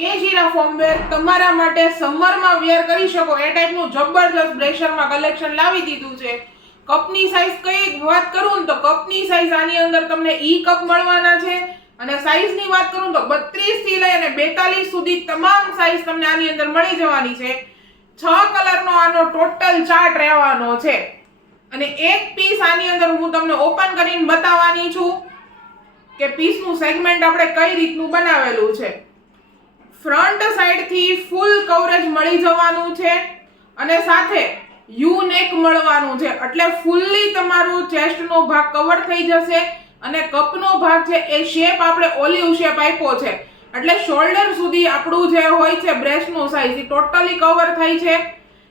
કે જીરા ફોર્મવેર તમારા માટે સમરમાં વેર કરી શકો એ ટાઈપનું જબરજસ્ત બ્રેશરમાં કલેક્શન લાવી દીધું છે. કપની સાઈઝ કઈ વાત કરું તો કપની સાઈઝ આની અંદર તમને ઈ કપ મળવાના છે અને સાઈઝની વાત કરું તો 32 થી લઈ અને 42 સુધી તમામ સાઈઝ તમને આની અંદર મળી જવાની છે. 6 કલરનો આનો ટોટલ ચાર્ટ રહેવાનો છે અને એક પીસ આની અંદર હું તમને ઓપન કરીને બતાવવાની છું કે પીસનું સેગમેન્ટ આપણે કઈ રીતનું બનાવેલું છે. ફ્રન્ટ સાઈડ થી ફૂલ કવરેજ મળી જવાનું છે અને સાથે યુ નેક મળવાનું છે એટલે ફૂલ્લી તમારું ચેસ્ટ નો ભાગ કવર થઈ જશે અને કપનો ભાગ છે એ શેપ આપણે ઓલિવ શેપ આપ્યો છે એટલે શોલ્ડર સુધી આપણું જે હોય છે બ્રેસ્ટનું સાઈઝ એ ટોટલી કવર થાય છે.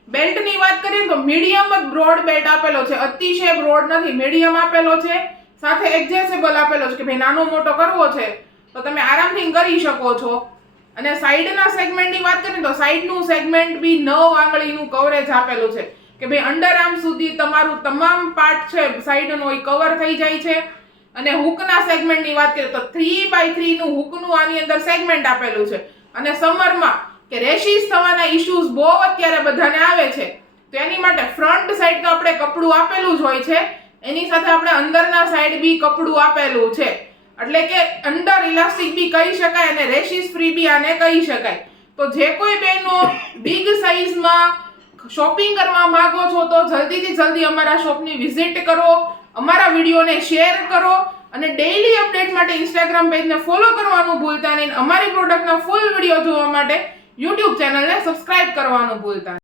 બેલ્ટની વાત કરીએ તો મીડિયમ જ બ્રોડ બેલ્ટ આપેલો છે, અતિશય બ્રોડ નથી, મીડિયમ આપેલો છે. સાથે એડજસ્ટેબલ આપેલો છે કે ભાઈ નાનો મોટો કરવો છે તો તમે આરામથી કરી શકો છો. અને સાઈડના સેગમેન્ટની વાત કરીએ તો સાઈડનું સેગમેન્ટ બી 9 આંગળીનું કવરેજ આપેલું છે કે ભાઈ અંડર આર્મ સુધી તમારું તમામ પાર્ટ છે સાઈડનો એ કવર થઈ જાય છે. અને હુકના સેગમેન્ટની વાત કરીએ તો 3x3 નું હુકનું આની અંદર સેગમેન્ટ આપેલું છે. અને સમરમાં કે રેશિસ થવાના ઇશ્યુઝ બહુ અત્યારે બધાને આવે છે તો એની માટે ફ્રન્ટ સાઈડ તો આપણે કપડું આપેલું જ હોય છે, એની સાથે આપણે અંદરના સાઈડ બી કપડું આપેલું છે એટલે કે અંડર ઇલાસ્ટિક બી કહી શકાય અને રેશિસ ફ્રી બી આને કહી શકાય. તો જે કોઈ બહેનો બિગ સાઈઝમાં શોપિંગ કરવા માંગો છો તો જલ્દીથી જલ્દી અમારા શોપની વિઝિટ કરો, અમારા વિડીયોને શેર કરો અને ડેઈલી અપડેટ માટે ઇન્સ્ટાગ્રામ પેજને ફોલો કરવાનું ભૂલતા નહીં. અમારી પ્રોડક્ટના ફૂલ વિડીયો જોવા માટે યુટ્યુબ ચેનલને સબસ્ક્રાઇબ કરવાનું ભૂલતા નહીં.